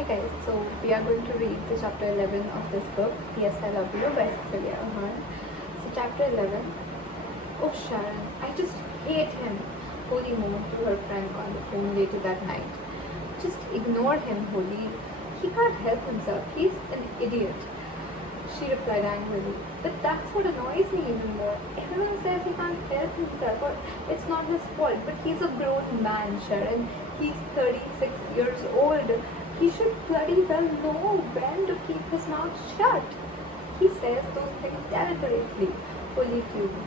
Hi guys, so we are going to read the chapter 11 of this book, Yes, I Love You by Cecilia Ahern. So chapter 11, oh Sharon, I just hate him, Holly moaned to her friend on the phone later that night. Just ignore him, Holly. He can't help himself. He's an idiot. She replied angrily. But that's what annoys me even more. Everyone says he can't help himself or it's not his fault, but he's a grown man, Sharon. He's 36 years old. He should bloody well know when to keep his mouth shut. He says those things deliberately. Holly fumed.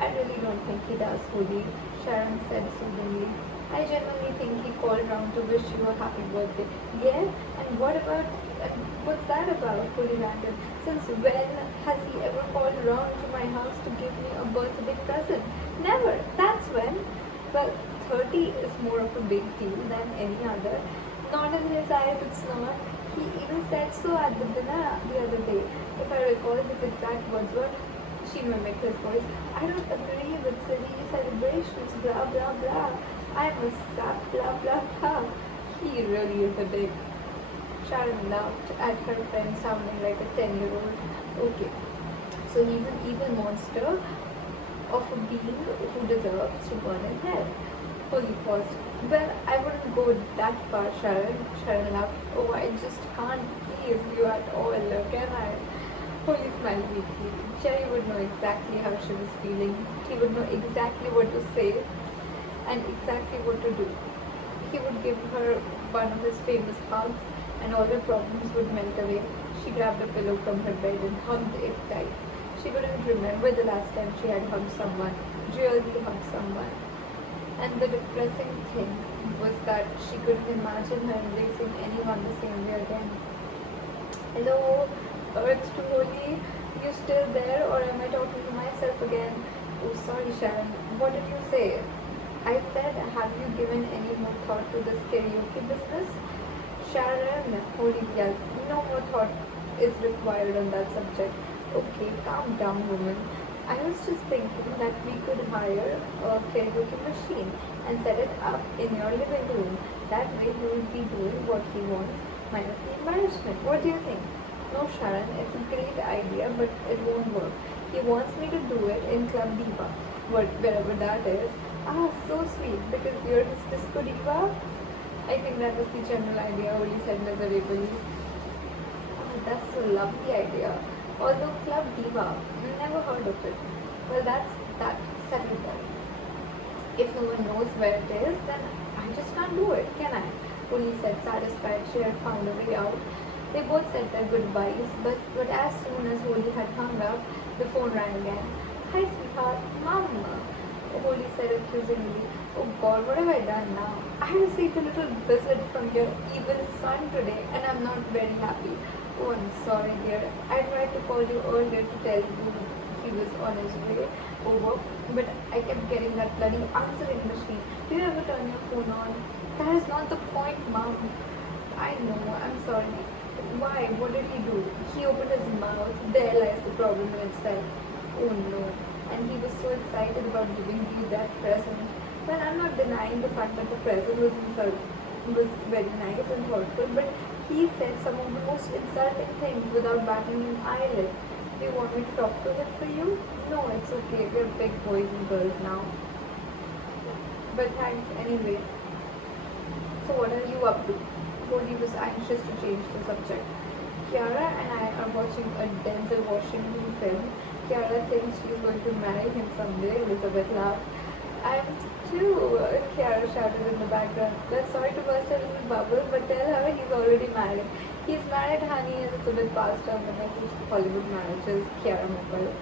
I really don't think he does, Holly, Sharon said soothingly. I genuinely think he called round to wish you a happy birthday. Yeah? And what's that about? Holly ranted. Since when has he ever called round to my house to give me a birthday present? Never. That's when. Well, 30 is more of a big deal than any other. Not in his eyes, it's not. He even said so at the dinner the other day. If I recall his exact words were, she mimicked his voice, I don't agree with silly celebrations, blah blah blah. I'm a sap, blah blah blah. He really is a dick. Sharon laughed at her friend sounding like a 10-year-old. Okay, so he's an evil monster of a being who deserves to burn in hell. Holly paused. Well, I wouldn't go that far, Sharon. Sharon laughed. Oh, I just can't please you at all, can I? Holly smiled weakly. Jerry would know exactly how she was feeling. He would know exactly what to say and exactly what to do. He would give her one of his famous hugs and all her problems would melt away. She grabbed a pillow from her bed and hugged it tight. She couldn't remember the last time she had hugged someone, really hugged someone. And the depressing thing was that she couldn't imagine her embracing anyone the same way again. Hello, it's too Holly. You still there or am I talking to myself again? Oh, sorry Sharon. What did you say? I said, have you given any more thought to this karaoke business? Sharon, Holly yelled. No more thought is required on that subject. Okay, calm down, woman. I was just thinking that we could hire a karaoke machine and set it up in your living room. That way he will be doing what he wants, minus the embarrassment. What do you think? No, Sharon, it's a great idea, but it won't work. He wants me to do it in Club Diva, wherever that is. Ah, so sweet, because you're his disco diva? I think that was the general idea, Oli said miserably. Oh, that's a lovely idea. Although Club Diva, never heard of it. Well, that's that settled then. If no one knows where it is, then I just can't do it, can I? Holly said, satisfied she had found a way out. They both said their goodbyes, but as soon as Holly had hung up, the phone rang again. Hi, sweetheart. Mom, Holly said accusingly. Oh God, what have I done now? I received a little visit from your evil son today, and I'm not very happy. Oh, I'm sorry, dear. I tried to call you earlier to tell you he was on his way over, but I kept getting that bloody answering machine. Do you ever turn your phone on? That is not the point, Mom. I know, I'm sorry. Why? What did he do? He opened his mouth. There lies the problem in itself. Oh no. And he was so excited about giving you that present. Well, I'm not denying the fact that the present was very nice and thoughtful, but he said some of the most insulting things without batting an eyelid. Do you want me to talk to him for you? No, it's okay. We're big boys and girls now. But thanks anyway. So what are you up to? Holly was anxious to change the subject. Kiara and I are watching a Denzel Washington film. Kiara thinks she's going to marry him someday. Elizabeth laughed. I'm too, Kiara shouted in the background. Well, sorry to burst her little bubble, but tell her he's already married. He's married, honey, Elizabeth passed on the message to Hollywood marriages. Kiara mumbled.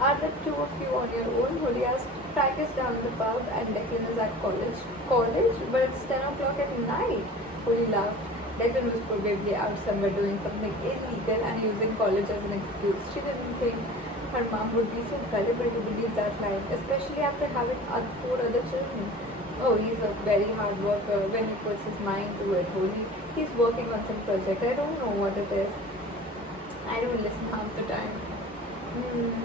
Are the two of you on your own? Holly asked. Frank is down the pub and Declan is at college. College? But it's 10 o'clock at night. Holly laughed. Declan was probably out somewhere doing something illegal and using college as an excuse. She didn't think her mom would be so gullible to believe that line, especially after having 4 other children. Oh, he's a very hard worker when he puts his mind to it, Holly. He's working on some project. I don't know what it is. I don't listen half the time.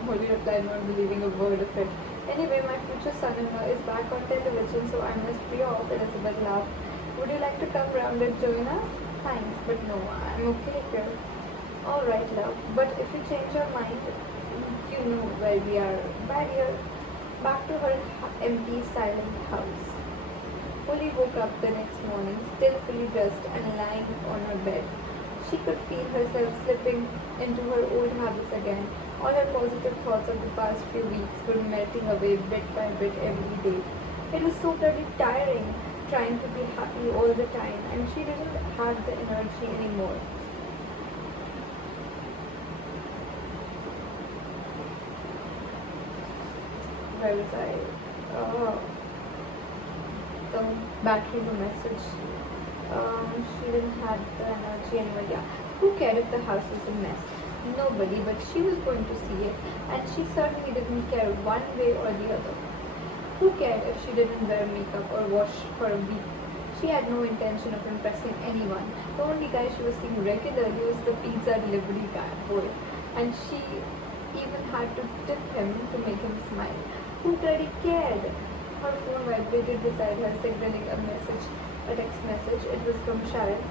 Holly replied, not believing a word of it. Anyway, my future son-in-law is back on television, so I must be off. Elizabeth laughed. Would you like to come round and join us? Thanks, but no, I'm okay here. Alright, love, but if you change your mind, you know where we are. Back to her empty, silent house. Polly woke up the next morning, still fully dressed and lying on her bed. She could feel herself slipping into her old habits again. All her positive thoughts of the past few weeks were melting away bit by bit every day. It was so bloody tiring trying to be happy all the time, and she didn't have the energy anymore. Where was I? Oh, the battery, the message. She didn't have the energy anymore. Yeah. Who cared if the house was a mess? Nobody, but she was going to see it, and she certainly didn't care one way or the other. Who cared if she didn't wear makeup or wash for a week? She had no intention of impressing anyone. The only guy she was seeing regularly was the pizza delivery guy boy, and she even had to tip him to make him smile. Who bloody cared? Her phone vibrated beside her, signaling a text message. It was from Sharon,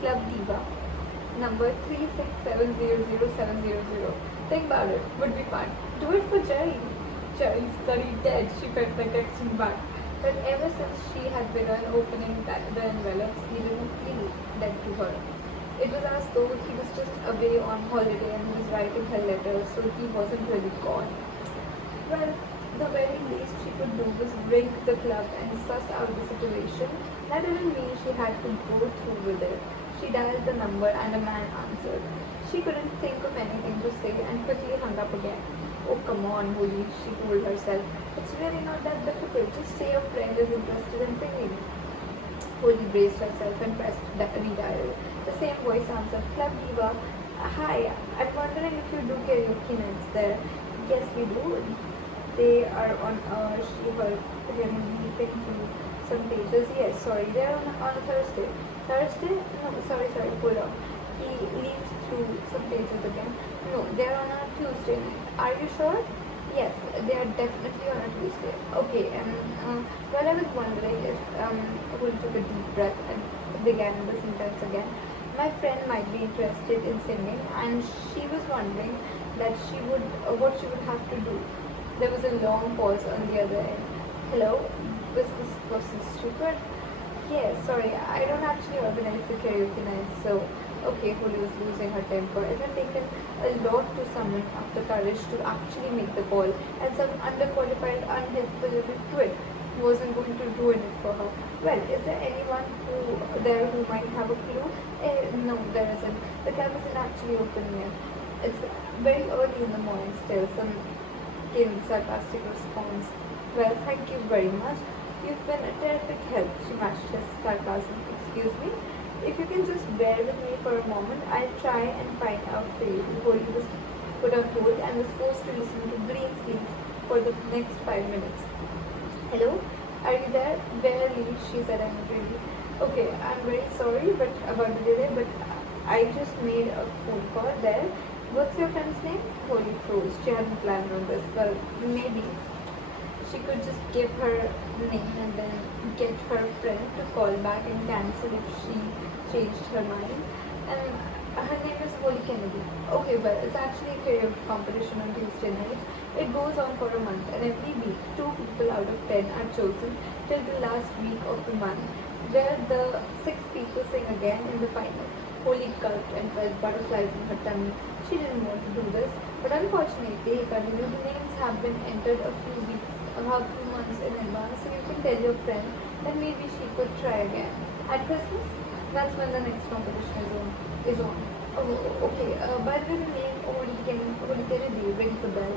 Club Diva, number 367000700. Think about it, would be fun. Do it for Jerry. Jerry's bloody dead, she felt like texting back. But ever since she had begun opening the envelopes, he didn't feel dead to her. It was as though he was just away on holiday and was writing her letters, so he wasn't really gone. Well, the very least she could do was ring the club and suss out the situation. That didn't mean she had to go through with it. She dialed the number and a man answered. She couldn't think of anything to say and quickly hung up again. Oh, come on, Holly, she told herself. It's really not that difficult. Just say your friend is interested in singing. Holly braced herself and pressed redial. The same voice answered, Club Diva. Hi, I'm wondering if you do karaoke nights there. Yes, we do. They are on she heard him leaping through some pages. Yes, sorry, they are on a Thursday. Thursday? No, sorry, hold on. He leafed through some pages again. No, they are on a Tuesday night. Are you sure? Yes, they are definitely on a Tuesday. Okay, well, I was wondering if Holly took a deep breath and began the sentence again. My friend might be interested in singing, and she was wondering that what she would have to do. There was a long pause on the other end. Hello? Was this person stupid? Yes, sorry, I don't actually organize the karaoke nights, so... Okay, Holly was losing her temper. It had taken a lot to summon up the courage to actually make the call, and some underqualified, unhelpful little twit wasn't going to ruin it for her. Well, is there anyone there who might have a clue? No, there isn't. The club isn't actually open yet. It's very early in the morning still. Some came sarcastic response. Well, thank you very much. You've been a terrific help. She matched his sarcasm. Excuse me? If you can just bear with me for a moment, I'll try and find out for you. Holly was put on hold and was forced to listen to green sleeves for the next 5 minutes. Hello? Are you there? Barely, she said angrily. Okay, I'm very sorry about the delay, but I just made a phone call there. What's your friend's name? Holly froze. She hadn't planned on this. Well, maybe she could just give her name and then get her friend to call back and cancel if she changed her mind. And her name is Holly Kennedy. Okay, well, it's actually a karaoke competition on Tuesday nights. It goes on for a month, and every week 2 people out of 10 are chosen till the last week of the month, where the 6 people sing again in the final. Holly gulped and felt butterflies in her tummy. She didn't want to do this, but unfortunately, he continued, the names have been entered a few months in advance, so you can tell your friend that maybe she could try again. At Christmas, that's when the next competition is on. Oh, okay. By the way, the name Holly Kennedy rings a bell.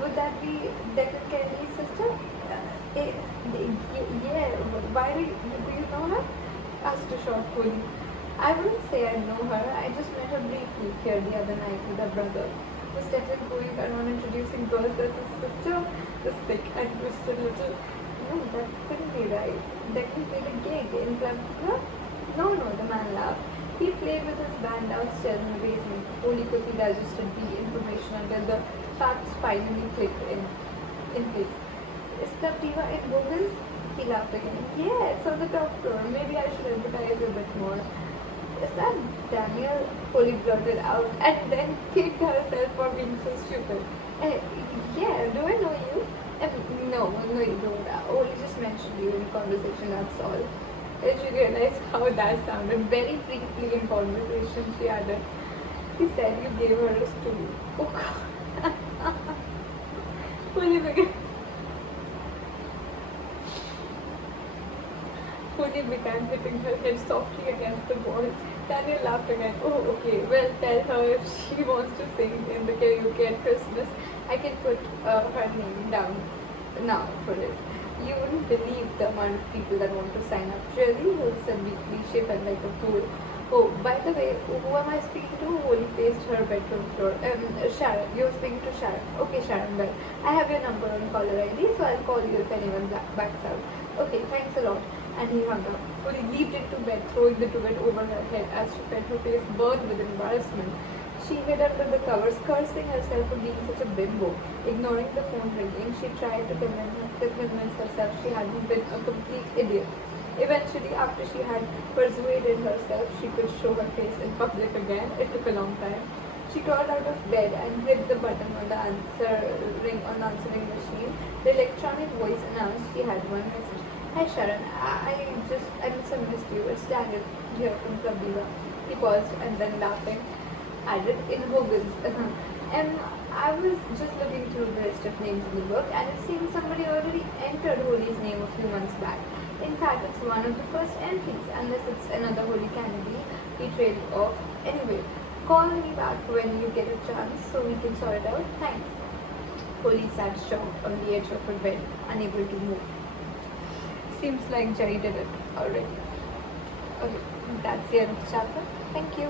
Would that be Declan Kennedy's sister? Yeah. Why do you know her? Asked a short Holly. I wouldn't say I know her. I just met her briefly here the other night with her brother. Was Declan going around introducing girls as his sister? The sick and twisted little... No, that couldn't be right. Declan played a gig in Club. No, the man laughed. He played with his band downstairs in the basement. Holly quickly digested the information until the facts finally clicked in place. Is Club Diva in Google's? He laughed again. Yeah, it's on the top floor. Maybe I should advertise a bit more. is that Daniel? Holly blurted out and then kicked herself for being so stupid. Uh, yeah, do I know you? No, you don't. Holly just mentioned you in conversation, that's all. And she realized how that sounded. Very briefly in conversation, she added, he said you gave her a stool. Oh God. Holly began. Holly began hitting her head softly against the wall. Daniel laughed again. Oh, okay. Well, tell her if she wants to sing in the karaoke at Christmas, I can put her name down now for it. You wouldn't believe the amount of people that want to sign up. Really? Holy said weakly. She felt like a fool. Oh, by the way, who am I speaking to? Holly paced her bedroom floor. Sharon. You're speaking to Sharon. Okay, Sharon. Well, I have your number on caller ID, so I'll call you if anyone backs out. Okay, thanks a lot. And he hung up. Holly leaped into bed, throwing the duvet over her head as she felt her face burn with embarrassment. She hid under the covers, cursing herself for being such a bimbo. Ignoring the phone ringing, she tried to convince herself she hadn't been a complete idiot. Eventually, after she had persuaded herself she could show her face in public again, it took a long time. She crawled out of bed and hit the button on the answering machine. The electronic voice announced she had one message. Hi Sharon, I missed you. It's Daniel here from Club Diva. He paused and then laughing added in Hogan's. And I was just looking through the list of names in the book and it seems somebody already entered Holly's name a few months back. In fact, it's one of the first entries, unless it's another Holly Kennedy he trailed off. Anyway, call me back when you get a chance so we can sort it out. Thanks. Holly sat shocked on the edge of her bed, unable to move. Seems like Jerry did it already. Okay, that's the end of the chapter. Thank you.